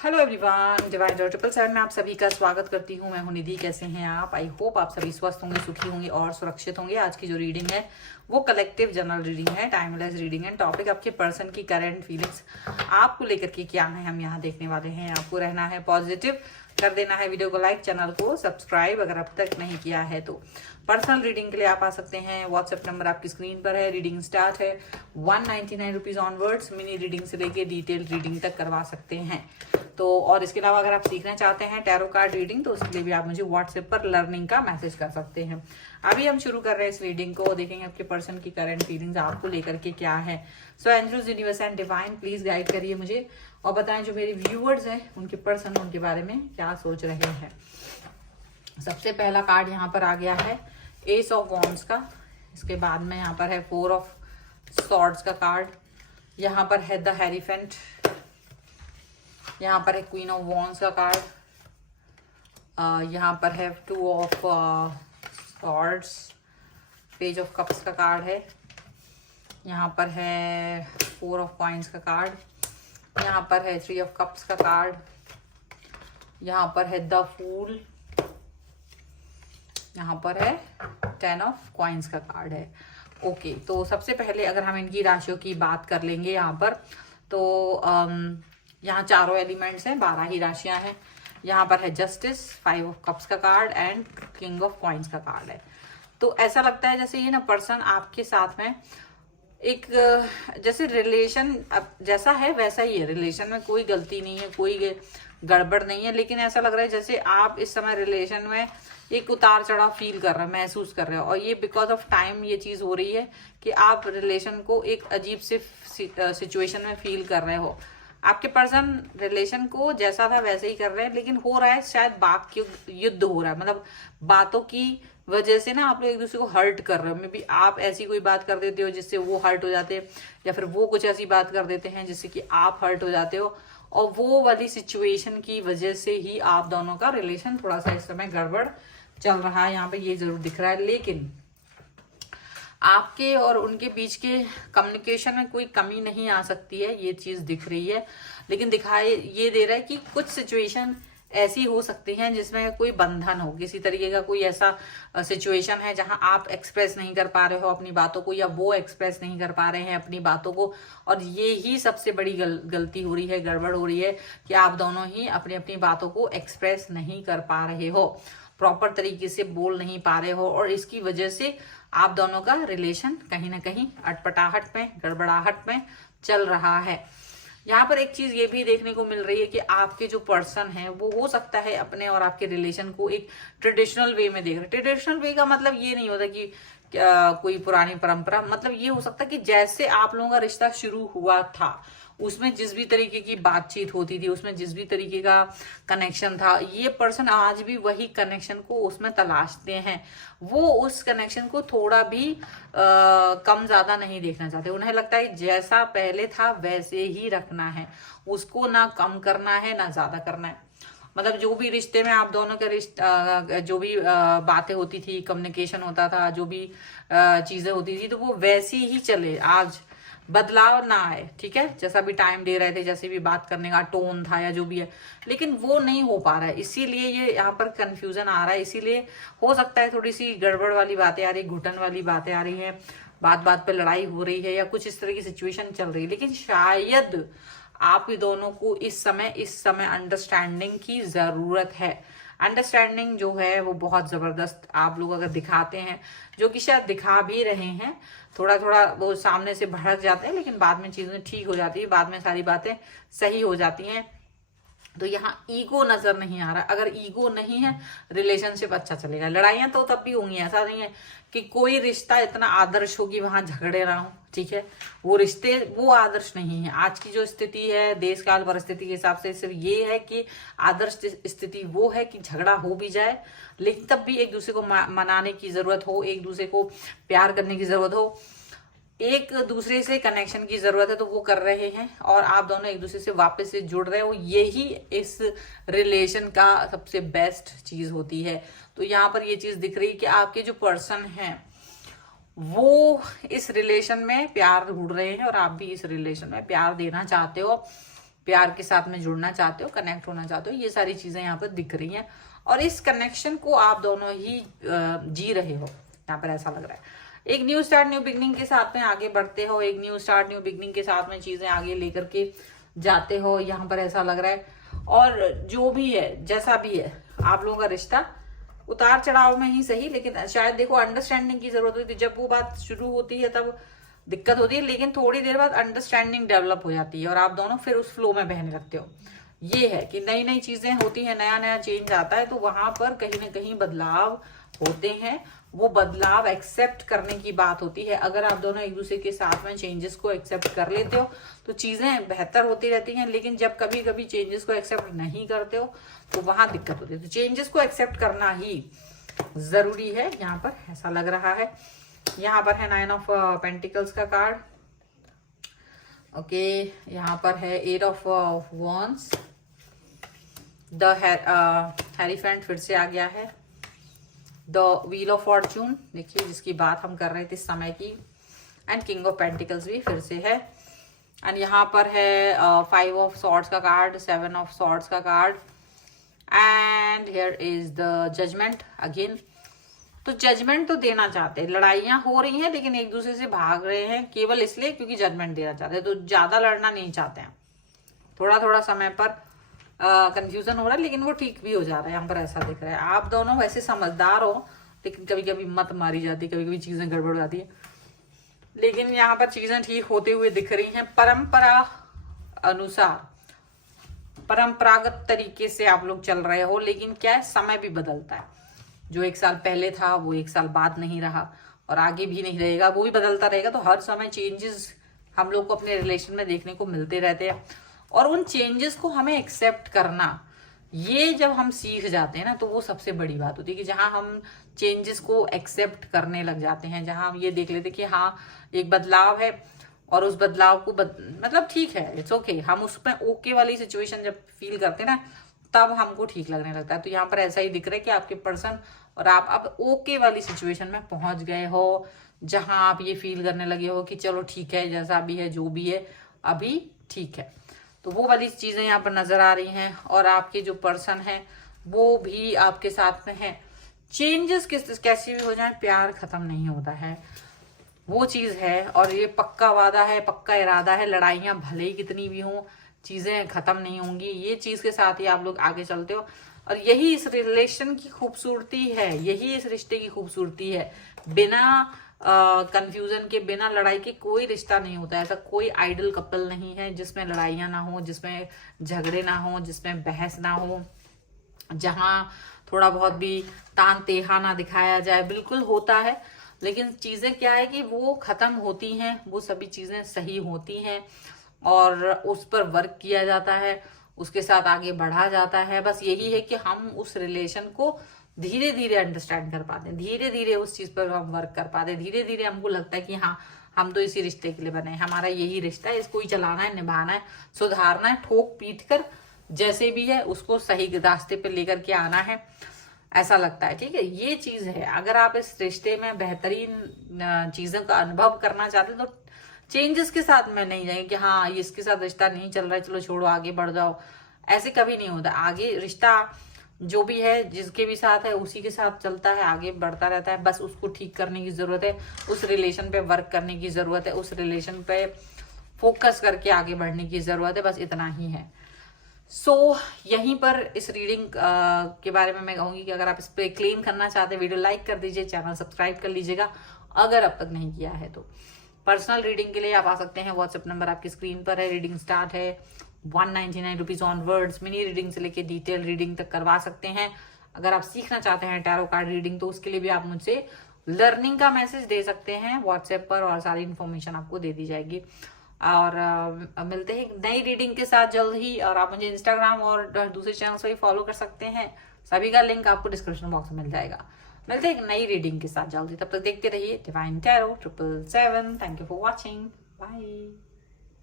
Hello everyone, divine 777 में आप सभी का स्वागत करती हूँ। मैं हूँ निधि। कैसे हैं आप? आई होप आप सभी स्वस्थ होंगे, सुखी होंगे और सुरक्षित होंगे। आज की जो रीडिंग है वो कलेक्टिव जनरल रीडिंग है, टाइमलेस रीडिंग है। टॉपिक आपके पर्सन की करंट फीलिंग्स आपको लेकर के क्या है हम यहाँ देखने वाले हैं। आपको रहना है पॉजिटिव, कर देना है वीडियो को लाइक, चैनल को सब्सक्राइब अगर अब तक नहीं किया है तो। पर्सनल रीडिंग के लिए आप आ सकते हैं। व्हाट्सएप नंबर आपकी स्क्रीन पर है। रीडिंग स्टार्ट है 199 रुपीज ऑनवर्ड्स। मिनी रीडिंग से लेके डिटेल रीडिंग तक करवा सकते हैं। तो और इसके अलावा अगर आप सीखना चाहते हैं टैरो कार्ड रीडिंग तो उसके लिए भी आप मुझे व्हाट्सएप पर लर्निंग का मैसेज कर सकते हैं। अभी हम शुरू कर रहे हैं इस रीडिंग को। देखेंगे आपके पर्सन की करंट फीलिंग्स आपको लेकर के क्या है। So angels, universe and divine, please guide करिए मुझे और बताएं जो मेरे व्यूअर्स हैं उनके पर्सन उनके बारे में क्या सोच रहे हैं। सबसे पहला कार्ड यहाँ पर आ गया है एस ऑफ वॉन्ड्स का। इसके बाद में यहाँ पर है 4 ऑफ सॉर्ड्स का कार्ड। यहाँ पर है द हेरीफेंट। यहाँ पर है क्वीन ऑफ वॉन्ड्स का कार्ड। यहाँ पर है 2 of swords, page of cups का कार्ड है। यहाँ पर है 4 ऑफ कॉइन्स का कार्ड। यहाँ पर है 3 ऑफ कप्स का कार्ड। यहाँ पर है द फूल। यहाँ पर है 10 ऑफ कॉइन्स का कार्ड है। ओके, तो सबसे पहले अगर हम इनकी राशियों की बात कर लेंगे यहाँ पर तो यहाँ चारों एलिमेंट्स हैं, 12 ही राशियां हैं। यहाँ पर है जस्टिस, 5 ऑफ कप्स का card and king of coins का कार्ड है। तो ऐसा लगता है जैसे ये ना पर्सन आपके साथ में एक जैसे रिलेशन जैसा है वैसा ही है। रिलेशन में कोई गलती नहीं है, कोई गड़बड़ नहीं है, लेकिन ऐसा लग रहा है जैसे आप इस समय रिलेशन में एक उतार चढ़ाव फील कर रहे हैं, महसूस कर रहे हो। और ये बिकॉज ऑफ टाइम ये चीज हो रही है कि आप रिलेशन को एक अजीब से सिचुएशन में फील कर रहे हो। आपके पर्सन रिलेशन को जैसा था वैसे ही कर रहे हैं, लेकिन हो रहा है शायद वाक युद्ध हो रहा है। मतलब बातों की वजह से ना आप लोग एक दूसरे को हर्ट कर रहे हो। मे बी आप ऐसी कोई बात कर देते हो जिससे वो हर्ट हो जाते हैं, या फिर वो कुछ ऐसी बात कर देते हैं जिससे कि आप हर्ट हो जाते हो। और वो वाली सिचुएशन की वजह से ही आप दोनों का रिलेशन थोड़ा सा इस समय गड़बड़ चल रहा है। यहाँ पे ये जरूर दिख रहा है, लेकिन आपके और उनके बीच के कम्युनिकेशन में कोई कमी नहीं आ सकती है, ये चीज दिख रही है। लेकिन दिखाई ये दे रहा है कि कुछ सिचुएशन ऐसी हो सकती हैं जिसमें कोई बंधन हो, किसी तरीके का कोई ऐसा सिचुएशन है जहां आप एक्सप्रेस नहीं कर पा रहे हो अपनी बातों को, या वो एक्सप्रेस नहीं कर पा रहे हैं अपनी बातों को। और ये ही सबसे बड़ी गलती हो रही है, गड़बड़ हो रही है कि आप दोनों ही अपनी अपनी बातों को एक्सप्रेस नहीं कर पा रहे हो, प्रॉपर तरीके से बोल नहीं पा रहे हो। और इसकी वजह से आप दोनों का रिलेशन कहीं ना कहीं अटपटाहट में, गड़बड़ाहट में चल रहा है। यहाँ पर एक चीज ये भी देखने को मिल रही है कि आपके जो पर्सन है वो हो सकता है अपने और आपके रिलेशन को एक ट्रेडिशनल वे में देख रहे। ट्रेडिशनल वे का मतलब ये नहीं होता कि कोई पुरानी परंपरा, मतलब ये हो सकता है कि जैसे आप लोगों का रिश्ता शुरू हुआ था उसमें जिस भी तरीके की बातचीत होती थी, उसमें जिस भी तरीके का कनेक्शन था, ये पर्सन आज भी वही कनेक्शन को उसमें तलाशते हैं। वो उस कनेक्शन को थोड़ा भी कम ज्यादा नहीं देखना चाहते। उन्हें लगता है जैसा पहले था वैसे ही रखना है, उसको ना कम करना है ना ज्यादा करना है। मतलब जो भी रिश्ते में आप दोनों के रिश्ता जो भी बातें होती थी, कम्युनिकेशन होता था, जो भी चीजें होती थी, तो वो वैसी ही चले, आज बदलाव ना आए। ठीक है, जैसा भी टाइम दे रहे थे, जैसे भी बात करने का टोन था या जो भी है, लेकिन वो नहीं हो पा रहा है। इसीलिए ये यहाँ पर कंफ्यूजन आ रहा है। इसीलिए हो सकता है थोड़ी सी गड़बड़ वाली बातें आ रही, घुटन वाली बातें आ रही है, बात बात पे लड़ाई हो रही है या कुछ इस तरह की सिचुएशन चल रही है। लेकिन शायद आप ही दोनों को इस समय अंडरस्टैंडिंग की जरूरत है। अंडरस्टैंडिंग जो है वो बहुत जबरदस्त आप लोग अगर दिखाते हैं, जो कि शायद दिखा भी रहे हैं, थोड़ा थोड़ा वो सामने से भड़क जाते हैं, लेकिन बाद में चीजें ठीक हो जाती है, बाद में सारी बातें सही हो जाती हैं। तो यहाँ ईगो नजर नहीं आ रहा। अगर ईगो नहीं है रिलेशनशिप अच्छा चलेगा। लड़ाइयां तो तब भी होंगी, ऐसा नहीं है कि कोई रिश्ता इतना आदर्श हो कि वहां झगड़े ना हो। ठीक है, वो रिश्ते वो आदर्श नहीं है। आज की जो स्थिति है देश काल परिस्थिति के हिसाब से सिर्फ ये है कि आदर्श स्थिति वो है कि झगड़ा हो भी जाए लेकिन तब भी एक दूसरे को मनाने की जरूरत हो, एक दूसरे को प्यार करने की जरूरत हो, एक दूसरे से कनेक्शन की जरूरत है तो वो कर रहे हैं, और आप दोनों एक दूसरे से वापस से जुड़ रहे हो। यही इस रिलेशन का सबसे बेस्ट चीज होती है। तो यहाँ पर ये चीज दिख रही है कि आपके जो पर्सन हैं वो इस रिलेशन में प्यार ढूंढ रहे हैं और आप भी इस रिलेशन में प्यार देना चाहते हो। प्यार के साथ में जुड़ना चाहते हो, कनेक्ट होना चाहते हो, ये सारी चीजें यहाँ पर दिख रही हैं। और इस कनेक्शन को आप दोनों ही जी रहे हो, यहाँ पर ऐसा लग रहा है। एक न्यू स्टार्ट न्यू बिगनिंग के साथ में आगे बढ़ते हो, एक न्यू स्टार्ट न्यू बिगनिंग के साथ में चीजें आगे लेकर के जाते हो, यहाँ पर ऐसा लग रहा है। और जो भी है, जैसा भी है, आप लोगों का रिश्ता उतार चढ़ाव में ही सही, लेकिन शायद देखो अंडरस्टैंडिंग की जरूरत होती है। जब वो बात शुरू होती है तब दिक्कत होती है, लेकिन थोड़ी देर बाद अंडरस्टैंडिंग डेवलप हो जाती है और आप दोनों फिर उस फ्लो में बहने लगते हो। ये है कि नई नई चीजें होती हैं, नया नया चेंज आता है, तो वहां पर कहीं ना कहीं बदलाव होते हैं। वो बदलाव एक्सेप्ट करने की बात होती है। अगर आप दोनों एक दूसरे के साथ में चेंजेस को एक्सेप्ट कर लेते हो तो चीजें बेहतर होती रहती हैं, लेकिन जब कभी कभी चेंजेस को एक्सेप्ट नहीं करते हो तो वहां दिक्कत होती है। तो चेंजेस को एक्सेप्ट करना ही जरूरी है, यहाँ पर ऐसा लग रहा है। यहाँ पर है 9 ऑफ पेंटिकल्स का कार्ड, ओके। यहाँ पर है 8 ऑफ वॉन्ड्स, द हेरीफेंट फिर से आ गया है, द व्हील ऑफ फॉर्च्यून, देखिए जिसकी बात हम कर रहे थे इस समय की, एंड किंग ऑफ पेंटिकल्स भी फिर से है। एंड यहाँ पर है 5 ऑफ सॉर्ड्स का कार्ड, 7 ऑफ सॉर्ड्स का card, and here is the judgement again. तो जजमेंट तो देना चाहते हैं, लड़ाइयां हो रही हैं लेकिन एक दूसरे से भाग रहे हैं केवल इसलिए क्योंकि जजमेंट देना चाहते हैं, तो ज्यादा लड़ना नहीं चाहते हैं। थोड़ा थोड़ा समय पर कंफ्यूजन हो रहा है, लेकिन वो ठीक भी हो जा रहा है, यहाँ पर ऐसा दिख रहा है। आप दोनों वैसे समझदार हो, लेकिन कभी कभी मत मारी जाती, कभी कभी चीजें गड़बड़ हो जाती है, लेकिन यहाँ पर चीजें ठीक होते हुए दिख रही हैं। परंपरा अनुसार, परंपरागत तरीके से आप लोग चल रहे हो, लेकिन क्या है, समय भी बदलता है। जो 1 साल पहले था वो 1 साल बाद नहीं रहा, और आगे भी नहीं रहेगा, वो भी बदलता रहेगा। तो हर समय चेंजेस हम लोग को अपने रिलेशन में देखने को मिलते रहते हैं, और उन चेंजेस को हमें एक्सेप्ट करना, ये जब हम सीख जाते हैं ना, तो वो सबसे बड़ी बात होती है कि जहां हम चेंजेस को एक्सेप्ट करने लग जाते हैं, जहां हम ये देख लेते हैं कि हाँ एक बदलाव है, और उस बदलाव को मतलब ठीक है, इट्स ओके, हम उसमें ओके वाली सिचुएशन जब फील करते हैं ना, तब हमको ठीक लगने लगता है। तो यहाँ पर ऐसा ही दिख रहा है कि आपके पर्सन और आप अब ओके वाली सिचुएशन में पहुंच गए हो, जहां आप ये फील करने लगे हो कि चलो ठीक है, जैसा भी है, जो भी है, अभी ठीक है। तो वो वाली चीजें यहाँ पर नजर आ रही हैं, और आपके जो पर्सन है वो भी आपके साथ में है। चेंजेस कैसे भी हो जाए, प्यार खत्म नहीं होता है, वो चीज है, और ये पक्का वादा है, पक्का इरादा है। लड़ाइयां भले ही कितनी भी हों, चीजें खत्म नहीं होंगी, ये चीज के साथ ही आप लोग आगे चलते हो। और यही इस रिलेशन की खूबसूरती है, यही इस रिश्ते की खूबसूरती है। बिना कंफ्यूजन के, बिना लड़ाई के कोई रिश्ता नहीं होता। ऐसा कोई आइडल कपल नहीं है जिसमें लड़ाइयां ना हो, जिसमें झगड़े ना हो, जिसमें बहस ना हो, जहां थोड़ा बहुत भी तान तेहा ना दिखाया जाए। बिल्कुल होता है, लेकिन चीजें क्या है कि वो खत्म होती हैं, वो सभी चीजें सही होती हैं, और उस पर वर्क किया जाता है, उसके साथ आगे बढ़ा जाता है। बस यही है कि हम उस रिलेशन को धीरे धीरे अंडरस्टैंड कर पाते हैं, धीरे धीरे उस चीज पर हम वर्क कर पाते हैं, धीरे धीरे हमको लगता है कि हाँ हम तो इसी रिश्ते के लिए बने हैं, हमारा यही रिश्ता है, इसको ही चलाना है, निभाना है, सुधारना है, ठोक पीट कर जैसे भी है उसको सही रास्ते पे लेकर के आना है, ऐसा लगता है। ठीक है, ये चीज है। अगर आप इस रिश्ते में बेहतरीन चीजों का अनुभव करना चाहते हैं तो चेंजेस के साथ में नहीं जाएंगे कि हाँ ये इसके साथ रिश्ता नहीं चल रहा है, चलो छोड़ो आगे बढ़ जाओ, ऐसे कभी नहीं होता। आगे रिश्ता जो भी है, जिसके भी साथ है, उसी के साथ चलता है, आगे बढ़ता रहता है। बस उसको ठीक करने की जरूरत है, उस रिलेशन पे वर्क करने की जरूरत है, उस रिलेशन पे फोकस करके आगे बढ़ने की जरूरत है, बस इतना ही है। यहीं पर इस रीडिंग के बारे में मैं कहूंगी कि अगर आप इस पे क्लेम करना चाहते हैं, वीडियो लाइक कर दीजिए, चैनल सब्सक्राइब कर लीजिएगा अगर अब तक नहीं किया है तो। पर्सनल रीडिंग के लिए आप आ सकते हैं, व्हाट्सएप नंबर आपकी स्क्रीन पर है। रीडिंग स्टार्ट है 199 रुपीज ऑनवर्ड्स। मिनी रीडिंग से लेके डिटेल रीडिंग तक करवा सकते हैं। अगर आप सीखना चाहते हैं टैरो कार्ड रीडिंग तो उसके लिए भी आप मुझसे लर्निंग का मैसेज दे सकते हैं व्हाट्सएप पर, और सारी इन्फॉर्मेशन आपको दे दी जाएगी। और मिलते हैं नई रीडिंग के साथ जल्द ही। और आप मुझे इंस्टाग्राम और दूसरे चैनल से भी फॉलो कर सकते हैं, सभी का लिंक आपको डिस्क्रिप्शन बॉक्स में मिल जाएगा। मिलते हैं एक नई रीडिंग के साथ जल्दी, तब तक देखते रहिए divine tarot 777। Thank you for watching, bye.